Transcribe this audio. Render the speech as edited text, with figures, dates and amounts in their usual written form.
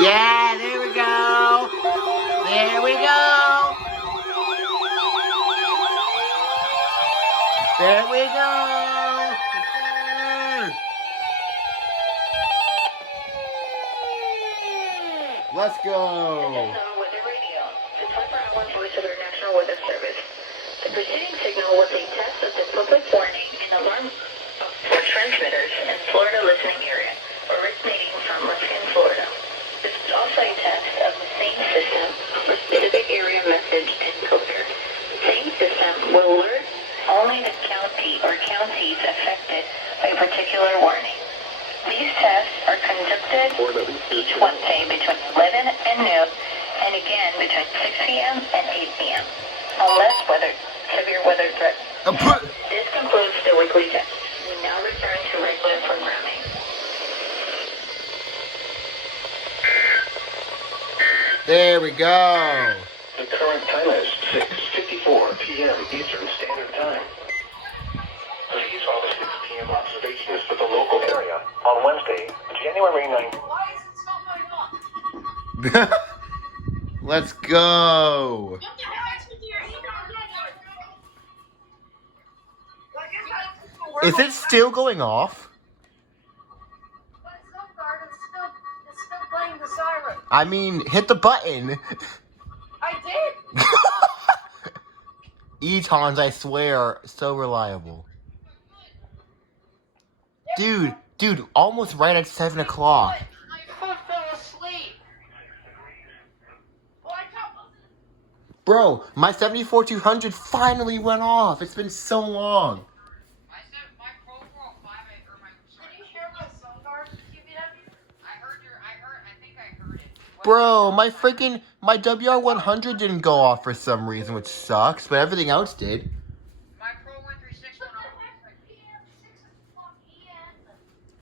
Yeah, there we go. There we go. There we go. Let's go. Weather radio. The 24-hour voice of our National Weather Service. The preceding signal was a test of the public warning and alarm for transmitters in Florida listening area, originating from Lexington, Florida. This is also a test of the same system for specific area message encoder. The same system will alert only the county or counties affected by a particular warning. These tests are conducted each Wednesday between 11 and noon, and again between 6 p.m. and 8 p.m. Unless severe weather threat. This concludes the weekly test. We now return to regular programming. There we go. The current time is 6:54 p.m. Eastern Standard Time. These are the 6 p.m. observations for the local area on Wednesday, January 9th. Why is it still going off? Let's go. What the heck is with your Is it still going off? But it's not guard, it's still playing the siren. I mean, hit the button. I did. Etons, I swear, so reliable. Dude, almost right at 7 o'clock. I fell asleep. Well, I got... Bro, my 74-200 finally went off. It's been so long. I said my profile 5, Did you hear my sun guard QBW? I think I heard it. Bro, my WR100 didn't go off for some reason, which sucks, but everything else did.